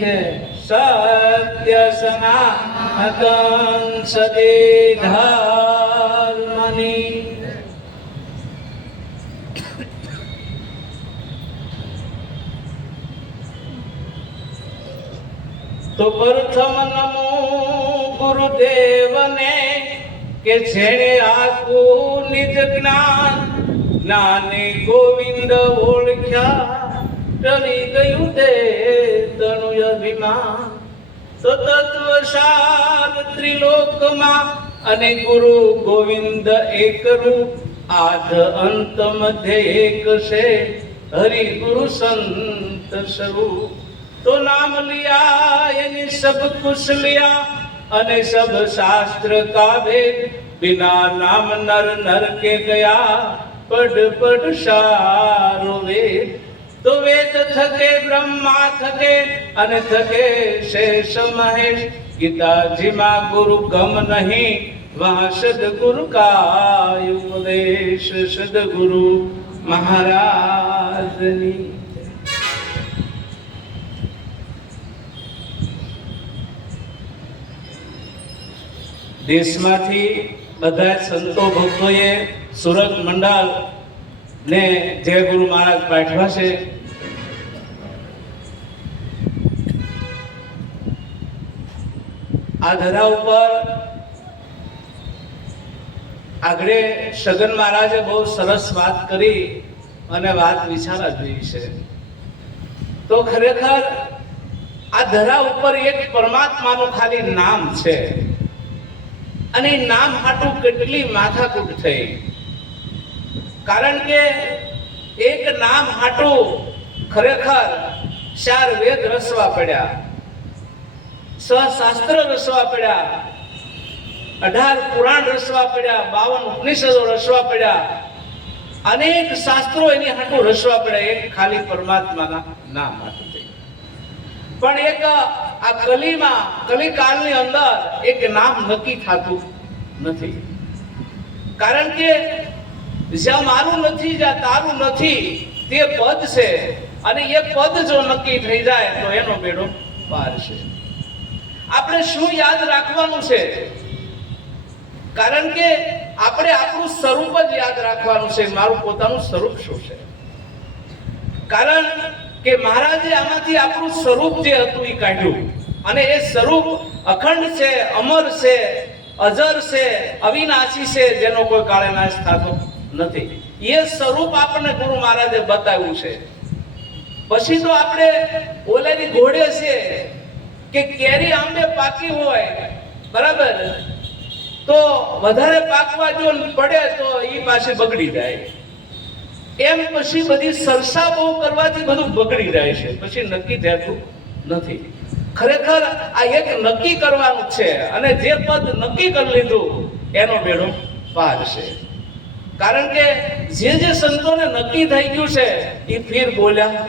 કે સત્ય સનાતન સદે ધર્મની તો પ્રથમ નમો ગુરુદેવને કે જેણે આખું નિજ જ્ઞાન જ્ઞાને ગોવિંદ ઓળખ્યા ટળી ગયું દે તણુ અભિમાન તો તત્વસાર ત્રિલોકમાં અને ગુરુ ગોવિંદ એક રૂપ આધ અંત મધ્ય એક છે હરિ ગુરુ સંત સ્વરૂપ तो नाम लिया यानी सब कुछ लिया अने सब शास्त्र का भेद बिना नाम नर नर के गया पढ़ पढ़ सारो वेद तो वेद थके ब्रह्मा थके अने थके शेष महेश गीताजी मां गुरु गम नहीं वहाँ सदगुरु का उपदेश सदगुरु महाराजनी દેશમાંથી બધા સંતો ભક્તોએ સુરત મંડળ ને જય ગુરુ મહારાજ પાઠવા છે. આ ધરા ઉપર આગળ સગન મહારાજે બહુ સરસ વાત કરી અને વાત વિચારવા જેવી છે. તો ખરેખર આ ધરા ઉપર એક પરમાત્માનું ખાલી નામ છે અને નામ હાટું કેટલી માથાકૂટ થઈ. કારણ કે એક નામ હાટું ખરેખર 4 વેદ રસવા પડ્યા, 6 શાસ્ત્ર રસવા પડ્યા, 18 પુરાણ રસવા પડ્યા, 52 ઉપનિષદો રસવા પડ્યા, અનેક શાસ્ત્રો એની હાટું રસવા પડ્યા એક ખાલી પરમાત્માના નામ હાટું. પણ એક આ કલીમાં કલિકાળની અંદર એક નામ નક્કી થતું નથી. કારણ કે જ્યાં મારું નથી જ્યાં તારું નથી તે પદ છે અને એ પદ જો નક્કી થઈ જાય તો એનો બેડો પાર છે. આપણે શું યાદ રાખવાનું છે? કારણ કે આપણે આપણું સ્વરૂપ જ યાદ રાખવાનું છે. મારું પોતાનું સ્વરૂપ શું છે? કારણ કે મહારાજે આમાંથી આપણું સ્વરૂપ જે હતું એ કાઢ્યું અને એ સ્વરૂપ અખંડ છે, અમર છે, અજર છે, અવિનાશી છે, જેનો કોઈ કાળે નાશ થતો નથી. એ સ્વરૂપ આપણને ગુરુ મહારાજે બતાવ્યું છે. પછી તો આપણે ઓલેની ઘોડે છે કે કેરી આંબે પાકી હોય બરાબર તો વધારે પાકવા જો પડે તો એ પાછી બગડી જાય. એમ પછી બધી સરસા બહુ કરવાથી બધું બગડી જાય છે, પછી નક્કી થતું નથી. ખરેખર આ એક નક્કી કરવાનું છે અને જે પદ નક્કી કરી લીધું એનો બેડો પાર છે. કારણ કે જે સંતોને નક્કી થઈ ગયું છે એ ફીર બોલ્યા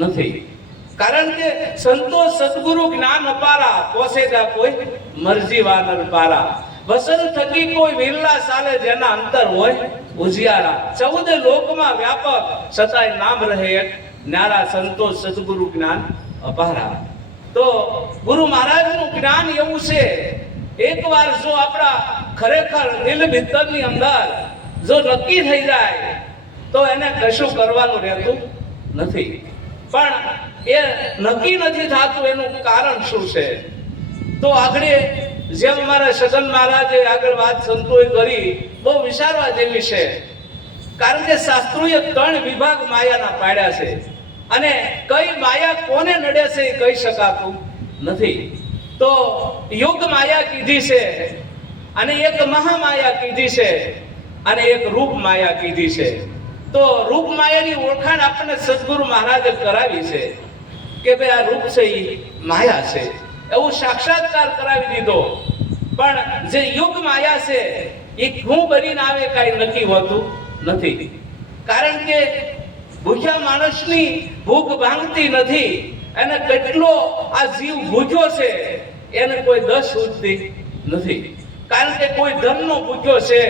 નથી. કારણ કે સંતો સદગુરુ જ્ઞાન અપારા પોસેગા કોઈ મરજી વાનર પારા વસન થકી કોઈ વિરલા સાલે જેના અંતર હોય ઉજિયારા 14 લોકમાં વ્યાપક છતાંય નામ રહે એક ન્યારા સંતો સદગુરુ જ્ઞાન અપારા. તો ગુરુ મહારાજનું જ્ઞાન એવું છે એકવાર જો આપણા ખરેખર દિલ ભીતરની અંદર જો નક્કી થઈ જાય તો એને કશું કરવાનું રહેતું નથી. પણ એ નક્કી નથી થતું એનું કારણ શું છે? તો આગળ જેમ અમારા સગન મહારાજે આગળ વાત સંતોએ કરી બહુ વિચારવા જેવી છે. કારણ કે શાસ્ત્રોએ 3 વિભાગ માયાના પાડ્યા છે અને કઈ માયા કોને નડે છે એ કહી શકાતું નથી. તો યોગ માયા કીધી છે અને એક મહામાયા કીધી છે અને એક રૂપ માયા કીધી છે. તો રૂપ માયાની ઓળખાણ આપણને સદગુરુ મહારાજે કરાવી છે કે ભાઈ આ રૂપ છે એ માયા છે એવું સાક્ષાત્કાર કરાવી દીધો. પણ જે યુગ માયા છે એ હું બનીને આવે કાંઈ નક્કી હોતું નથી. કારણ કે ભૂખ્યા માણસની ભૂખ ભાંગતી નથી. એને કેટલો આ જીવ ભૂખ્યો છે એને કોઈ દસ ઉઠતી નથી. કારણ કે કોઈ ધનનો ભૂખ્યો છે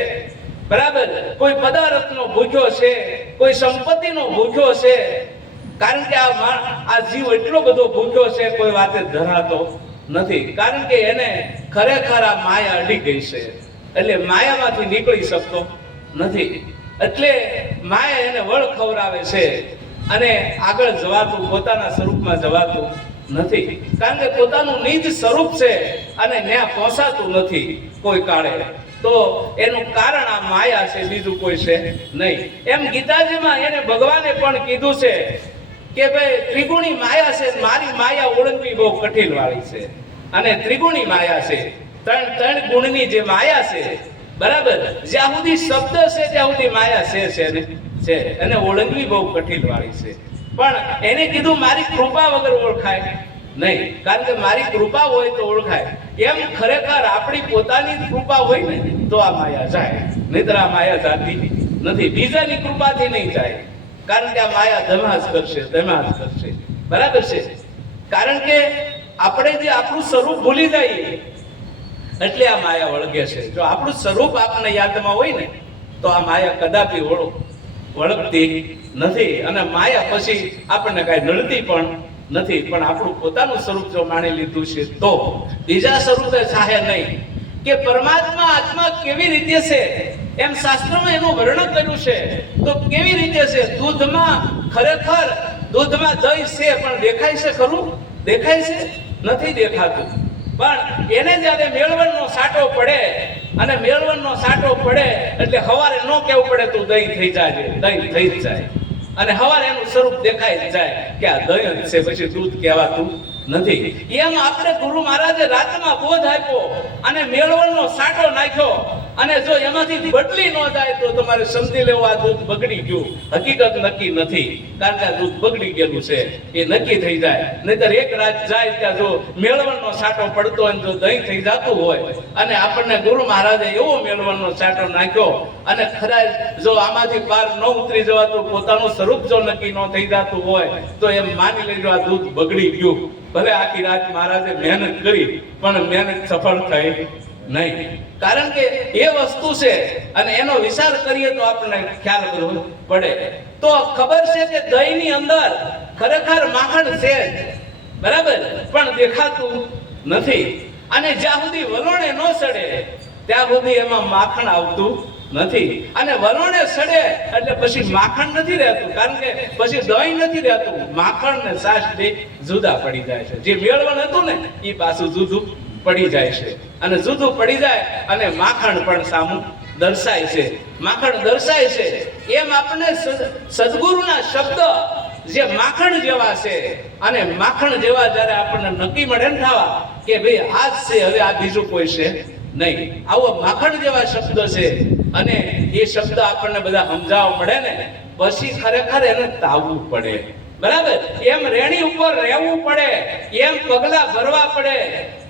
બરાબર, કોઈ પદાર્થનો ભૂખ્યો છે, કોઈ સંપત્તિનો ભૂખ્યો છે, કારણ કે આ જીવ એટલો બધો ભૂખ્યો છે, કોઈ વાતે ધરાતો નથી, કારણ કે એને ખરેખર આ માયા અડી ગઈ છે, એટલે માયામાંથી નીકળી શકતો નથી, એટલે માયા એને વળ ખવડાવે છે અને આગળ જવાતું, પોતાના સ્વરૂપમાં જવાતું નથી, કારણ કે પોતાનું નિજ સ્વરૂપ છે અને ત્યાં પહોંચાતું નથી કોઈ કાળે. તો એનું કારણ આ માયા છે, બીજું કોઈ છે નહીં. એમ ગીતાજીમાં એને ભગવાને પણ કીધું છે કે ભાઈ ત્રિગુણી માયા છે, મારી માયા ઓળંગવી બહુ કઠિન વાળી છે, અને ત્રિગુણી માયા છે, ત્રણ ગુણની જે માયા છે, બરાબર, જ્યાં સુધી શબ્દ છે ત્યાં સુધી માયા છે અને ઓળંગવી બહુ કઠિન વાળી છે. પણ એને કીધું મારી કૃપા વગર ઓળખાય નહીં, કારણ કે મારી કૃપા હોય તો ઓળખાય. એમ ખરેખર આપણી પોતાની કૃપા હોય ને તો આ માયા જાય, નહીતર આ માયા જાતી નથી, બીજાની કૃપાથી નહીં જાય, કારણ કે આ માયા ધમાસ કરશે, બરાબર છે. કારણ કે આપણે જે આપણું સ્વરૂપ ભૂલી જઈએ એટલે આ માયા વળગે છે. જો આપણું સ્વરૂપ આપણને યાદમાં હોય ને તો આ માયા કદાપી વળગતી નથી, અને માયા પછી આપણને કાંઈ નડતી પણ નથી. પણ આપણું પોતાનું સ્વરૂપ જો માની લીધું છે તો બીજા સ્વરૂપે ચાહે નહીં. કે પરમાત્મા આત્મા કેવી રીતે છે એમ શાસ્ત્રોમાં એનું વર્ણન કર્યું છે. તો કેવી રીતે છે? ખરેખર દૂધમાં દહીં છે, પણ દેખાય છે ખરું? દેખાય છે? નથી દેખાતું. પણ એને જ્યારે મેળવણનો સાટો પડે, અને મેળવણનો સાટો પડે એટલે સવારે ન કેવું પડે તું દહીં થઈ જાય, દહીં થઈ જ જાય, અને સવારે એનું સ્વરૂપ દેખાઈ જ જાય કે આ દહીં છે, પછી દૂધ કહેવાતું નથી. એમ આપણે ગુરુ મહારાજે રાતમાં બોધ આપ્યો અને મેળવણનો સાટો નાખ્યો, અને જો એમાંથી બદલી ન જાય તો તમારે સમજી લેવું આ દૂધ બગડી ગયું. હકીકત નક્કી નથી, કારણ કે આ દૂધ બગડી ગયેલું છે એ નક્કી થઈ જાય. નહીતર એક રાત જાય ત્યાં જો મેળવણનો સાટો પડતો હોય, જો દહીં થઈ જતું હોય, અને આપણને ગુરુ મહારાજે એવો મેળવણનો સાટો નાખ્યો, અને ખરા જો આમાંથી પાર ન ઉતરી જવાતું, પોતાનું સ્વરૂપ જો નક્કી ન થઈ જતું હોય તો એમ માની લેજો આ દૂધ બગડી ગયું. ભલે આખી રાત મહારાજે મહેનત કરી પણ મહેનત સફળ થઈ નહીં, કારણ કે એ વસ્તુ છે અને એનો વિચાર કરીએ તો આપણને ખ્યાલ પડે. તો ખબર છે કે દહીંની અંદર ખરેખર માખણ છે, બરાબર, પણ દેખાતું નથી, અને જ્યાં સુધી વલોણે ન સડે ત્યાં સુધી એમાં માખણ આવતું નથી, અને વલોણે સડે એટલે પછી માખણ નથી રહેતું, કારણ કે પછી દહીં નથી રહેતું. માખણ ને છાશ બે જુદા પડી જાય છે. જે મેળવણ હતું ને એ પાછું જુદું પડી જાય છે, અને જુદું પડી જાય અને માખણ પણ સામું દર્શાય છે. માખણ દર્શાય છે એમ આપણે સદગુરુના શબ્દ જે માખણ જેવા છે, અને માખણ જેવા જ્યારે આપણને નક્કી મળે ને થવા કે ભાઈ આ જ છે, હવે આ બીજું કોઈ છે નહીં, આવો માખણ જેવા શબ્દ છે, અને એ શબ્દ આપણને બધા સમજાવવા મળે ને પછી ખરેખર એને તાવવું પડે, બરાબર. એમ રેણી ઉપર રહેવું પડે, એમ પગલા ભરવા પડે,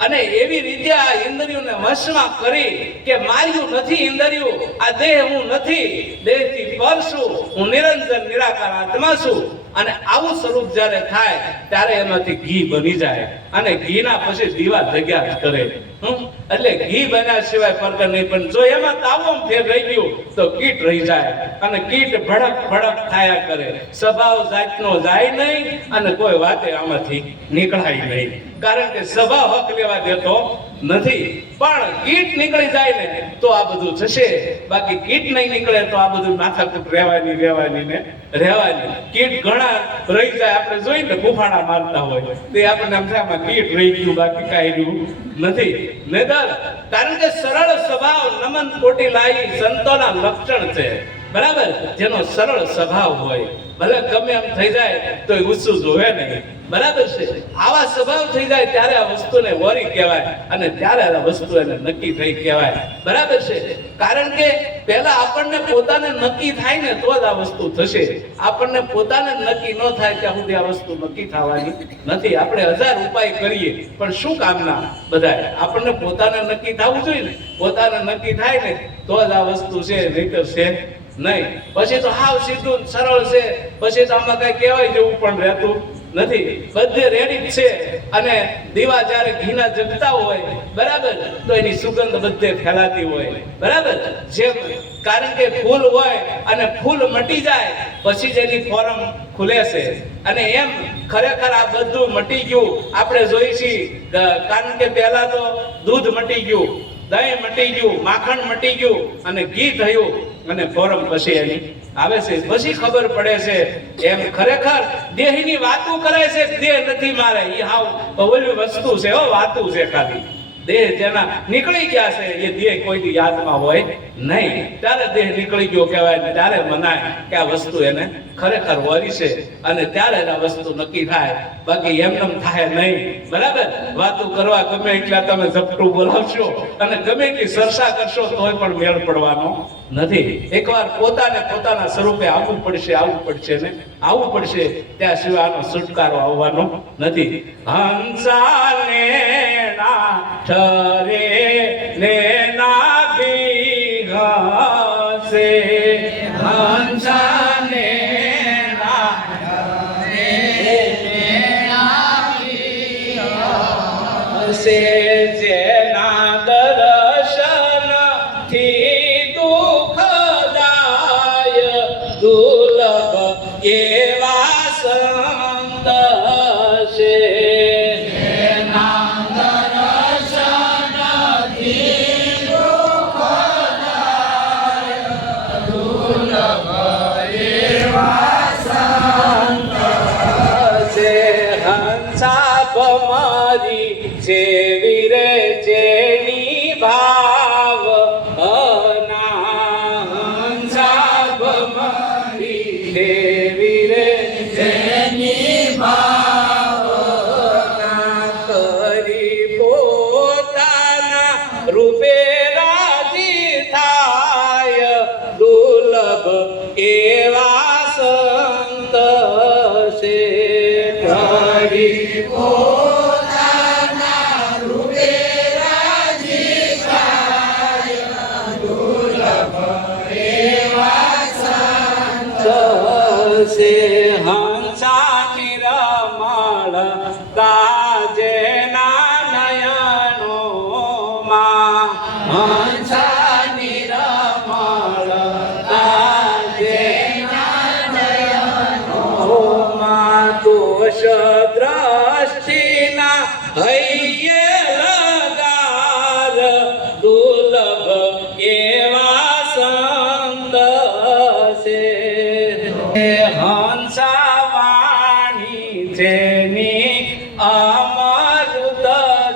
અને એવી રીતે આ ઇન્દ્રિયોને વશમાં કરી કે માર્યું નથી ઇન્દ્રિયો, આ દેહ હું નથી, દેહથી પર છું, હું નિરંજન નિરાકાર આત્મા છું. અને આવું સ્વરૂપ જ્યારે થાય ત્યારે એમાંથી ઘી બની જાય, અને ઘીના પછી દીવા જગ્યા જ કરે. એટલે ઘી બન્યા સિવાય પરકર નહીં. પણ જો એમાં તાવમ ફેર રહી ગયું તો કીટ રહી જાય, અને કીટ ભડક ભડક થાયા કરે. સ્વભાવ જાતનો જાય નહીં, અને કોઈ વાતે આમાંથી નીકળાય નહીં, કારણ કે સ્વભાવ હક લેવા દેતો નથી. પણ કીટ નીકળી જાય ને તો આ બધું થશે, બાકી કીટ નહીં નીકળે તો આ બધું માથાકૂટ રહેવાની ને રહેવાની. કીટ ઘણા રહી જાય, આપણે જોઈને ગુફાણા મારતા હોય તે આપણને આમ થાય આમાં કીટ રહી ગયું, બાકી કાંઈ રહ્યું નથી. નહીતર કારણ કે સરળ સ્વભાવ નમન કોટી લાઈ સંતોના લક્ષણ છે, બરાબર. જેનો સરળ સ્વભાવ હોય, ભલે ગમે એમ થઈ જાય તો ગુસ્સો જોવે નહીં, બરાબર છે. આવા સ્વભાવ થઈ જાય ત્યારે આ વસ્તુને વરી કહેવાય, અને ત્યારે આ વસ્તુ એને નક્કી થઈ કહેવાય, બરાબર છે. કારણ કે પહેલા આપણને પોતાને નક્કી થાય ને તો જ આ વસ્તુ થશે. આપણને પોતાને નક્કી ન થાય ત્યાં સુધી આ વસ્તુ નક્કી થવાની નથી. આપણે 1000 ઉપાય કરીએ પણ શું કામના બધાય? આપણને પોતાને નક્કી થવું જોઈએ ને. પોતાને નક્કી થાય ને તો જ આ વસ્તુ છે, નહીતર છે નહીં. પછી તો હાવ સીધું સરળ છે, પછી તો આમાં કઈ કહેવાય જેવું પણ રહેતું નથી. બધે રેડી જ છે, અને દીવા જ્યારે ઘીના જગતા હોય, બરાબર, તો એની સુગંધ બધે ફેલાતી હોય, બરાબર. જેમ કારણ કે ફૂલ હોય અને ફૂલ મટી જાય પછી જ એની ફોરમ ખુલે છે. અને એમ ખરેખર આ બધું મટી ગયું આપણે જોઈ છીએ, કારણ કે પહેલા તો દૂધ મટી ગયું, દહીં મટી ગયું, માખણ મટી ગયું અને ઘી થયું અને ફોરમ પછી એની આવે છે. પછી ખબર પડે છે એમ ખરેખર દેહની વાતો કરે છે, દેહ નથી મારે, એ હાવ ઓલી વસ્તુ છે, વાતું છે ખાલી. દેહ જેના નીકળી ગયા છે એ દેહ કોઈની યાદમાં હોય નહીં, ત્યારે દેહ નીકળી ગયો કહેવાય ને ત્યારે મનાય કે આ વસ્તુ એને ખરેખર હોરી છે અને ત્યારે આ વસ્તુ નક્કી થાય, બાકી એમનેમ થાય નહીં. બરાબર, વાતો કરવા ગમે એટલા તમે ઝપટું બોલાવશો અને ગમે એટલી ચર્ચા કરશો તોય પણ મેળ પડવાનો નથી. એકવાર પોતાને પોતાના સ્વરૂપે આવવું પડશે ને આવવું પડશે, ત્યાં સિવાય આનો છુટકારો આવવાનો નથી. હંસાને ના ઠરે ને ના ભીગસે, હંસાને ના ઠરે ને ના ભીગસે, જેના દર્શન થી દુઃખ જાય દુર્લભ એવા સંત છે. જેવી રે જેની ભાવ હંસાબ મારી, જેવી રે જેની ભાવ કરી પોતાના રૂપે રાજી થાય દુર્લભ એવા સંત છે. કરી હંસા નિરમળ કાજે ના નયનો માં, હંસા નિરમળ કાજે ના નયનો માં, દોષ દ્રષ્ટિના હૈયે લગાર દુર્લભ એવા સંત છે. હંસા વાણી જેની અમૃત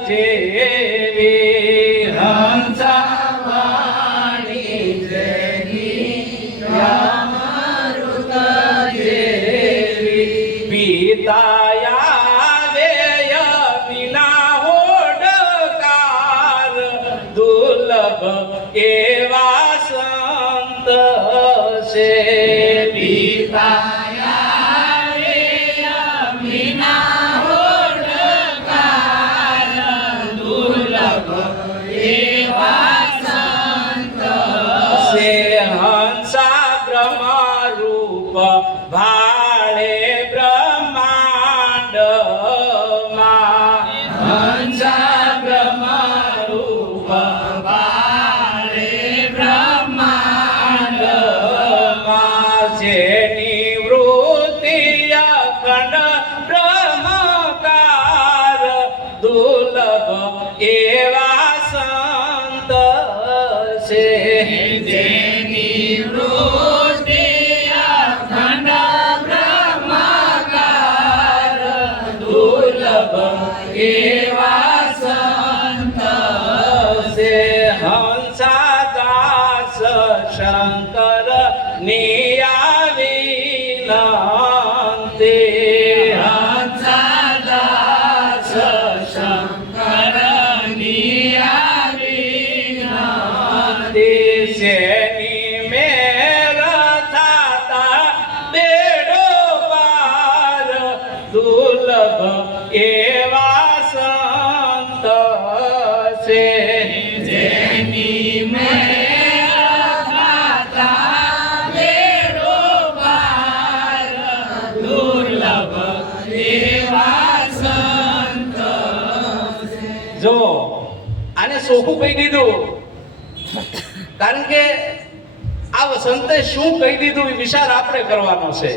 જેવી, હંસા વાણી જેની અમૃત જેવી, પિતાયા વેય વિના હોડકાર દુર્લભ એવા સંત છે. હંસા બ્રહ્મ રૂપ ભાળે બ્રહ્માંડ માં, હંસા બ્રહ્મ રૂપ ભાળે બ્રહ્માંડ માં, જેની વૃત્તિ અખંડ બ્રહ્મકાર દુર્લભ એવા સંત છે. જેની વૃત્તિ અખંડ બ્રહ્મકાર દુર્લભ એવા સંત છે. હંસા દાસ શંકર નિયાવી વિનંતી, હંસા દાસ શંકર નિયાવી વિનંતી, જેની મેર થાતા બેડો પાર દુર્લભ એવા સંત છે. જેની મેર થાતા બેડો પાર દુર્લભ એવા સંત છે. જો આને સોખું કહી દીધું, કારણ કે આ સંતે શું કહી દીધું એ વિચાર આપણે કરવાનો છે.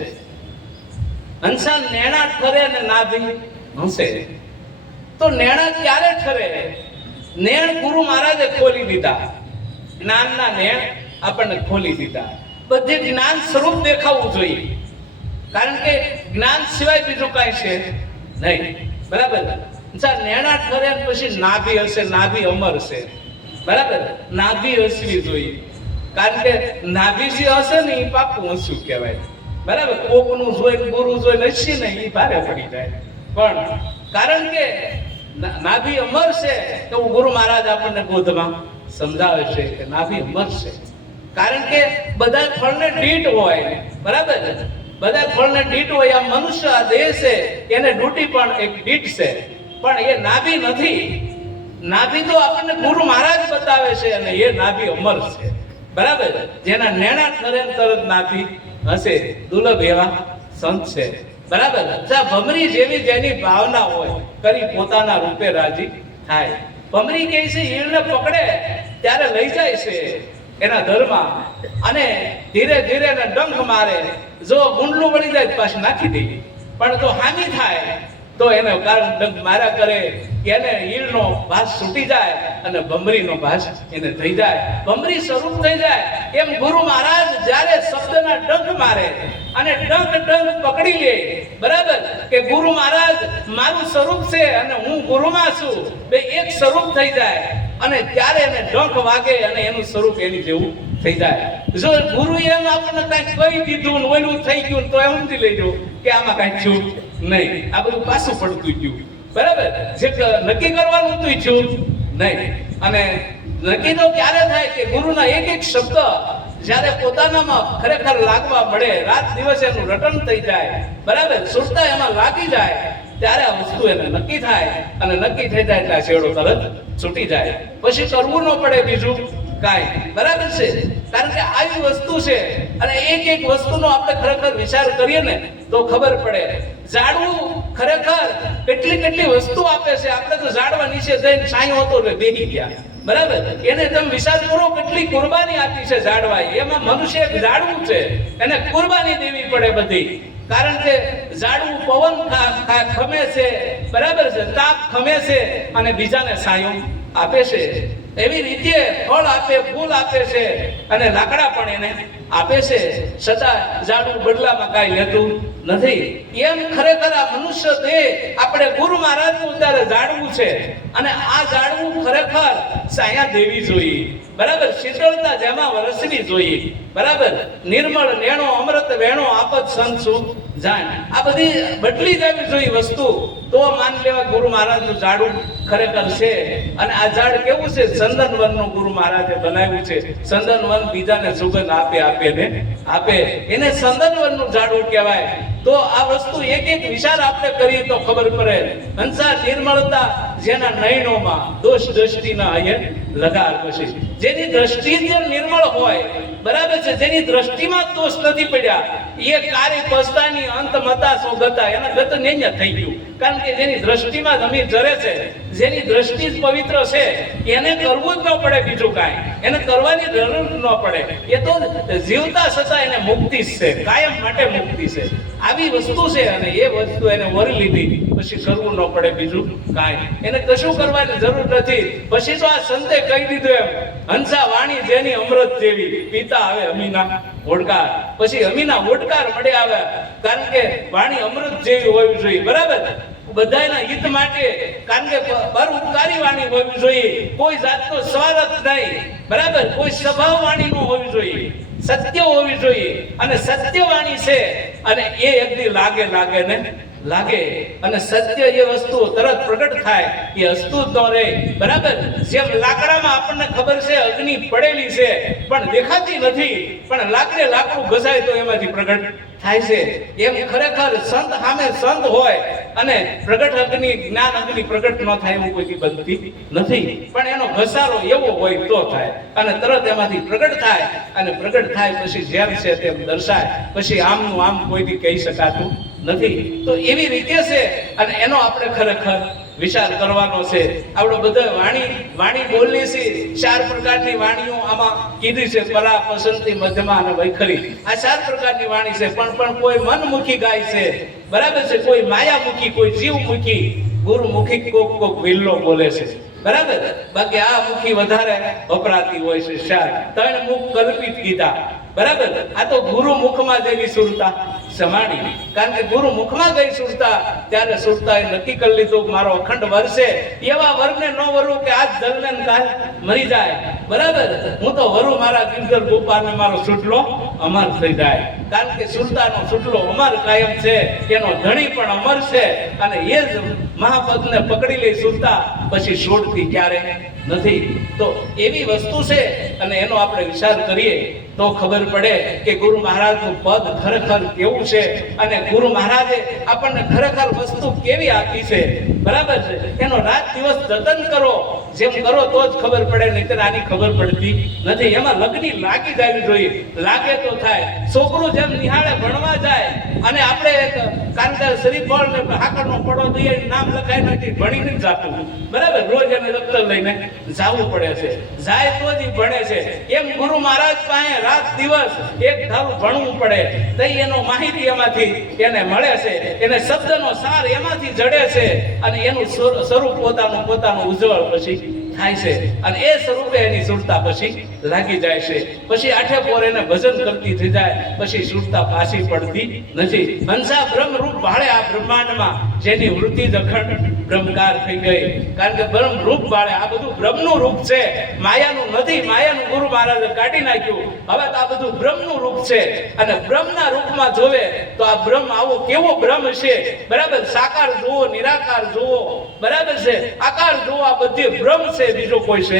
હંસા નેણા ઠરે ને નાભી હંસે. તો નેણા ક્યારે ઠરે? નેણ ગુરુ મહારાજે ખોલી દીધા. જ્ઞાનના નેણ આપણને ખોલી દીધા. બધે જ્ઞાન સ્વરૂપ દેખાવું જોઈએ, કારણ કે જ્ઞાન સિવાય બીજું કાંઈ છે નહીં. બરાબર? નેણા ઠરે પછી નાભી હશે, નાભી અમર છે. બરાબર? નાભી હસવી જોઈએ, કારણ કે નાભી જે હશે ને એ પાકું હસવું કહેવાય. બરાબર? કોકનું જોઈ ગુરુ જોઈ હસી ને એ ભારે પડી જાય. પણ કારણ કે નાભી અમર છે તો ગુરુ મહારાજ આપણને બોધમાં સમજાવે છે કે નાભી અમર છે. કારણ કે બધા ફળને દીઠ હોય. બરાબર? બધા ફળને દીઠ હોય. આ મનુષ્ય આ દેહ છે એને ડૂટી પણ એક દીઠ છે, પણ એ નાભી નથી. નાભી તો આપણને ગુરુ મહારાજ બતાવે છે અને એ નાભી અમર છે. બરાબર? જેના નેણા ઠરે તરત નાભી હશે, દુર્લભ એવા સંત છે. બરાબર? ભમરી જેવી જેની ભાવના હોય કરી પોતાના રૂપે રાજી થાય. ભમરી કહે છે ઈળને પકડે ત્યારે લઈ જાય છે એના ધરમાં, અને ધીરે ધીરે એને ડંખ મારે. જો ગુંડલું વળી જાય પાછું નાખી દે, પણ જો હામી થાય તો એને કારણ ડંખ માર્યા કરે, એને ઈળનો ભાસ છૂટી જાય અને ભમરીનો ભાસ એને થઈ જાય, ભમરી સ્વરૂપ થઈ જાય. એમ ગુરુ મહારાજ જ્યારે શબ્દના ડંખ મારે અને ડંખ પકડી લે. બરાબર? કે ગુરુ મહારાજ મારું સ્વરૂપ છે અને હું ગુરુમાં છું, બે એક સ્વરૂપ થઈ જાય. અને ત્યારે એને ડંખ વાગે અને એનું સ્વરૂપ એની જેવું થઈ જાય. જો ગુરુ એમ આપણને કઈ કહી દીધું ને ઓલું થઈ ગયું તો એમ સમજી લેજો કે આમાં કઈ થયું નહીં, આ બધું પાછું પડતું ગયું. બરાબર? જે નક્કી કરવાનું હતું એ થયું નહીં. અને નક્કી તો ક્યારે થાય કે ગુરુના એક એક શબ્દ જ્યારે પોતાનામાં ખરેખર લાગવા મળે, રાત દિવસ એનું રટન થઈ જાય. બરાબર? સુરતા એમાં લાગી જાય ત્યારે આ વસ્તુ એને નક્કી થાય, અને નક્કી થઈ જાય એટલે છેડો તરત છૂટી જાય. પછી કરવું ન પડે બીજું કાંઈ. બરાબર છે? કારણ કે આવી વસ્તુ છે, અને એક એક વસ્તુનો આપણે ખરેખર વિચાર કરીએ ને તો ખબર પડે. ઝાડવું ખરેખર કેટલી કેટલી વસ્તુ આપે છે. આપણે તો ઝાડવા નીચે જઈને છાંયો હતો ને બેસી ગયા. બરાબર? એને તમે વિચાર કરો કેટલી કુરબાની આપી છે ઝાડવાએ. એમાં મનુષ્ય એક ઝાડવું છે, એને કુરબાની દેવી પડે બધી. કારણ કે ઝાડવું પવન ખમે છે. બરાબર છે? તાપ ખમે છે અને બીજાને છાંયો આપે છે. એવી રીતે ફળ આપે, ફૂલ આપે છે અને લાકડા પણ એને આપે છે. છતાં ઝાડવું બદલામાં કાંઈ લેતું નથી. એમ ખરેખર આ મનુષ્ય દેહ આપણે ગુરુ મહારાજનું ત્યારે ઝાડવું છે, અને આ ઝાડવું ખરેખર છાયા દેવી જોઈએ. બરાબર? શીતળતા જેમાં વરસવી જોઈએ. બરાબર? નિર્મળ નેણો અમૃત વેણો આપત સંત સુખ જાણ. આ બધી બદલી જવી જોઈએ વસ્તુ, તો માન લેવા ગુરુ મહારાજનું ઝાડવું ખરેખર છે. અને આ ઝાડ કેવું છે? ચંદનવનનું ગુરુ મહારાજે બનાવ્યું છે. ચંદનવન બીજાને સુગંધ આપે એને ચંદનવનનું ઝાડવું કહેવાય. તો આ વસ્તુ એક એક વિચાર આપણે કરીએ તો ખબર પડે. હંસા નિર્મળતા જેના નયનોમાં દોષ દ્રષ્ટિના અહીંયા લગાર પછી, જેની દ્રષ્ટિ જે નિર્મળ હોય. બરાબર છે? જેની દ્રષ્ટિમાં દોષ નથી પડ્યા એ કાર્ય પસ્તાની અંત મતા સોગતા, એના ગત નેન્ય થઈ ગયું. કારણ કે જેની દ્રષ્ટિમાં જમીન જરે છે, જેની દ્રષ્ટિ જ પવિત્ર છે, એને કરવું જ ન પડે બીજું કાંઈ, એને કરવાની જરૂર ન પડે. એ તો જીવતા છતાં એને મુક્તિ છે, કાયમ માટે મુક્તિ છે. આવી વસ્તુ છે, અને એ વસ્તુ એને વરી લીધી પછી કરવું ન પડે બીજું કાંઈ, એને કશું કરવાની જરૂર નથી. પછી તો આ સંતે કહી દીધું એમ, હંસા વાણી જેની અમૃત જેવી, પીતા આવે અમીના ઓડકાર. પછી અમીના ઓડકાર મળે આવે, કારણ કે વાણી અમૃત જેવી હોવી જોઈએ. બરાબર? બધાના હિત માટે, કારણ કે પર ઉપકારી વાણી હોવી જોઈએ. કોઈ જાતનો સ્વાર્થ નહીં. બરાબર? કોઈ સ્વભાવ વાણી ન હોવી જોઈએ, સત્ય હોવી જોઈએ. અને સત્ય વાણી છે, અને એ એકદી લાગે ને લાગે, અને સત્ય એ વસ્તુ તરત પ્રગટ થાય, એ વસ્તુ જ ન રહે. બરાબર? જેમ લાકડામાં આપણને ખબર છે અગ્નિ પડેલી છે પણ દેખાતી નથી, પણ લાકડું ઘસાય તો એમાંથી પ્રગટ થાય છે. એમ ખરેખર સંત સામે સંત હોય અને પ્રગટ અગ્નિ, જ્ઞાન અગ્નિ પ્રગટ ન થાય એવું કોઈ બનતી નથી, પણ એનો ઘસારો એવો હોય તો થાય, અને તરત એમાંથી પ્રગટ થાય. અને પ્રગટ થાય પછી જેમ છે તેમ દર્શાય. પછી આમનું આમ કોઈથી કહી શકાતું નથી. તો એવી રીતે છે અને એનો આપણે ખરેખર વિચાર કરવાનો છે. આપણે બધા વાણી બોલીએ છીએ, 4 પ્રકારની વાણીઓ આમાં કીધી છે: પરા, પસંતી, મધ્યમા અને વૈખરી. આ 4 પ્રકારની વાણી છે. પણ કોઈ મનમુખી ગાય છે, બરાબર છે, કોઈ માયામુખી, કોઈ જીવમુખી, ગુરુમુખી કોક વિલ્લો બોલે છે, બરાબર. બાકી આ મુખી વધારે વપરાતી હોય છે. 3 મુખ કલ્પિત કીધા, બરાબર. આ તો ગુરુ મુખમાં જેવી સુરતા સમાણી, કારણ કે ગુરુ મુખમાં ગઈ સુરતા, ત્યારે સુરતાએ નક્કી કરી લીધું કે મારો અખંડ વર છે. એવા વરને ન વરું કે આજ જન્મે ને કાલ મરી જાય, બરાબર. હું તો વરું મારા ગિરધર ગોપાલને મારો સુટલો અમર થઈ જાય, કારણ કે સુરતાનો સુટલો અમર કાયમ છે, એનો ધણી પણ અમર છે. અને એ જ મહાપદને પકડી લે સુરતા, પછી છોડતી ક્યારે નથી. તો એવી વસ્તુ છે અને એનો આપણે વિચાર કરીએ તો ખબર પડે કે ગુરુ મહારાજનું પદ ખરેખર કેવું છે અને ગુરુ મહારાજે આપણને ખરેખર વસ્તુ કેવી આપી છે, બરાબર છે. એનો રાત દિવસ જતન કરો, જેમ કરો તો જ ખબર પડે, નહીંતર આની ખબર પડતી નથી. એમાં લગ્ની લાગી જવી જોઈએ, લાગે તો થાય. છોકરું જેમ નિહાળે ભણવા જાય અને આપણે કાંતર શ્રીફળ ને હાકરનો પડો દઈએ, નામ લખાય નથી, ભણી નથી જાતું, બરાબર. રોજ એને દફતર લઈને જાવું પડે છે, જાય તો જ ભણે છે. એમ ગુરુ મહારાજ પાસે રાત દિવસ એક ધારું ભણવું પડે, તો એનો માહિતી એમાંથી એને મળે છે, એને શબ્દનો સાર એમાંથી જડે છે અને એનું સ્વરૂપ પોતાનું ઉજ્જવળ પછી થાય છે અને એ સ્વરૂપે એની સુરતા પછી લાગી જાય છે. પછી આઠે પોર એને ભજન કરતી થઈ જાય, પછી સુરતા પાછી પડતી નથી. હંસા બ્રહ્મ રૂપ ભાળે આ બ્રહ્માંડમાં, જેની વૃત્તિ જ અખંડ બ્રહ્મકાર થઈ ગઈ, કારણ કે બ્રહ્મ રૂપ ભાળે. આ બધું બ્રહ્મનું રૂપ છે, માયાનું નથી. માયાનું ગુરુ મહારાજે કાઢી નાખ્યું. હવે તો આ બધું બ્રહ્મનું રૂપ છે અને બ્રહ્મના રૂપમાં જોવે તો આ બ્રહ્મ આવો કેવો બ્રહ્મ છે, બરાબર. સાકાર જુઓ, નિરાકાર જુઓ, બરાબર છે, આકાર જુઓ, આ બધી બ્રહ્મ છે, બીજો કોઈ છે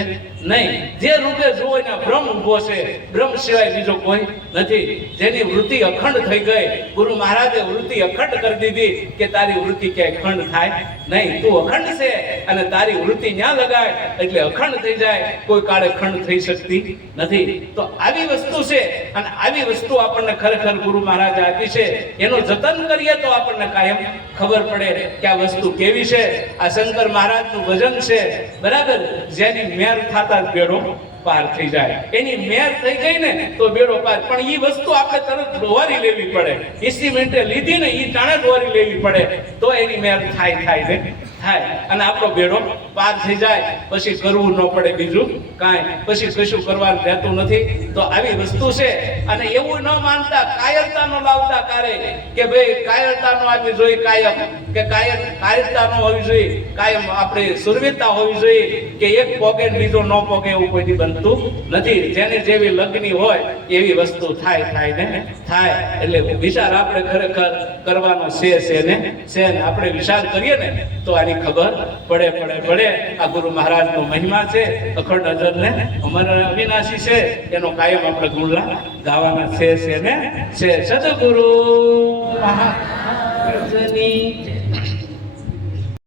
નહીં. જે રૂપે જુઓ એના બ્રહ્મ ઉભો છે, બ્રહ્મ સિવાય બીજો કોઈ નથી. જેની વૃત્તિ અખંડ થઈ ગઈ, ગુરુ મહારાજે વૃત્તિ અખંડ કરી દીધી કે તારી વૃત્તિ ક્યાંય ખંડ થાય નહીં. તું અખંડ છે અને તારી વૃત્તિ ન્યા લગાય એટલે અખંડ થઈ જાય, કોઈ કાળે ખંડ થઈ શકતી નથી. તો આવી વસ્તુ છે અને આવી વસ્તુ આપણને ખરેખર ગુરુ મહારાજે આપી છે. એનું જતન કરીએ તો આપણને કાયમ ખબર પડે કે આ વસ્તુ કેવી છે. આ શંકર મહારાજનું ભજન છે, બરાબર. જેની મેર થતા જ બેડો પાર થઈ જાય. એની મેર થઈ ગઈ ને તો બેડો પાર. પણ એ વસ્તુ આપણે તરત દોરી લેવી પડે, 20 મિનિટે લીધી ને એ ટાણે દોરી લેવી પડે તો એની મેર થાય અને આપણો બેડો પાર થઈ જાય. પછી કરવું ન પડે બીજું કાંઈ, પછી કશું કરવાનું રહેતું નથી. તો આવી વસ્તુ છે અને એવું ન માનતા, કાયરતા ન લાવતા કારે કે ભાઈ કાયરતા નો આવી જોઈએ કાયમ, કે કાયરતા નો હોવી જોઈએ કાયમ, આપણે સુરવીરતા હોવી જોઈએ કે એક પોગે બીજો ન પોગે, એવું કોઈ બનતું નથી. જેની જેવી લગ્ની હોય એવી વસ્તુ થાય ને થાય. એટલે વિચાર આપણે ખરેખર કરવાનો છે ને આપણે વિચાર કરીએ ને તો આની ખબર પડે. આ ગુરુ મહારાજનો મહિમા છે, અખંડ અજર ને અમર અવિનાશી છે. એનો કાયમ આપણે ગુણલા ગાવાના છે ને છે. સદગુરુ મહારાજની